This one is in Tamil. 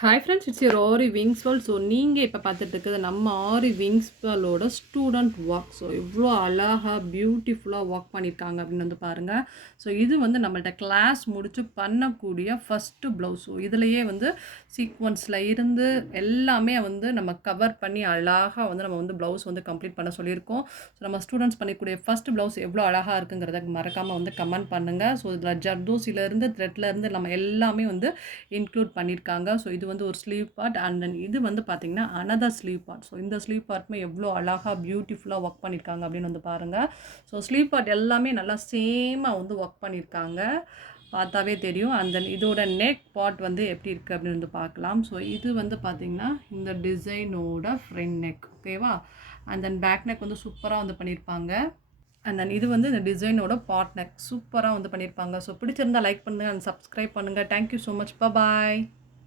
Hi friends, it's your aari wings world. So நீங்கள் இப்போ பார்த்துட்டு இருக்கிறது நம்ம ஆரி விங்ஸ் வேர்ல்டோட ஸ்டூடெண்ட் வாக். ஸோ இவ்வளோ அழகாக பியூட்டிஃபுல்லாக வாக் பண்ணியிருக்காங்க அப்படின்னு வந்து பாருங்கள். ஸோ இது வந்து நம்மள்ட்ட கிளாஸ் முடித்து பண்ணக்கூடிய ஃபஸ்ட்டு ப்ளவுஸ். ஸோ இதுலேயே வந்து சீக்வன்ஸில் இருந்து எல்லாமே வந்து நம்ம கவர் பண்ணி அழகாக வந்து நம்ம வந்து ப்ளவுஸ் வந்து கம்ப்ளீட் பண்ண சொல்லியிருக்கோம். ஸோ நம்ம ஸ்டூடெண்ட்ஸ் பண்ணிக்கூடிய ஃபஸ்ட்டு ப்ளவுஸ் எவ்வளோ அழகாக இருக்குங்கிறத மறக்காமல் வந்து கமெண்ட் பண்ணுங்கள். ஸோ இதில் ஜர்தோசிலேருந்து த்ரெட்லேருந்து நம்ம எல்லாமே வந்து இன்க்ளூட் பண்ணியிருக்காங்க. ஸோ இது வந்து ஒரு ஸ்லீவ் பார்ட் அண்ட் தென் இது வந்து பார்த்திங்கன்னா அனதர் ஸ்லீவ் பார்ட். ஸோ இந்த ஸ்லீவ் பார்ட்டுமே எவ்வளோ அழகாக பியூட்டிஃபுல்லாக ஒர்க் பண்ணியிருக்காங்க அப்படின்னு வந்து பாருங்கள். ஸோ ஸ்லீவ் பார்ட் எல்லாமே நல்லா சேமாக வந்து ஒர்க் பண்ணியிருக்காங்க, பார்த்தாவே தெரியும். அண்ட் தென் இதோட நெக் பார்ட் வந்து எப்படி இருக்குது அப்படின்னு வந்து பார்க்கலாம். ஸோ இது வந்து பார்த்திங்கன்னா இந்த டிசைனோட ஃப்ரண்ட் நெக், ஓகேவா. அண்ட் தென் பேக் நெக் வந்து சூப்பராக வந்து பண்ணியிருப்பாங்க. அண்ட் தென் இது வந்து இந்த டிசைனோட பார்ட் நெக் சூப்பராக வந்து பண்ணியிருப்பாங்க. ஸோ பிடிச்சிருந்தா லைக் பண்ணுங்கள் அண்ட் சப்ஸ்கிரைப் பண்ணுங்கள். Thank you so much. பாய்.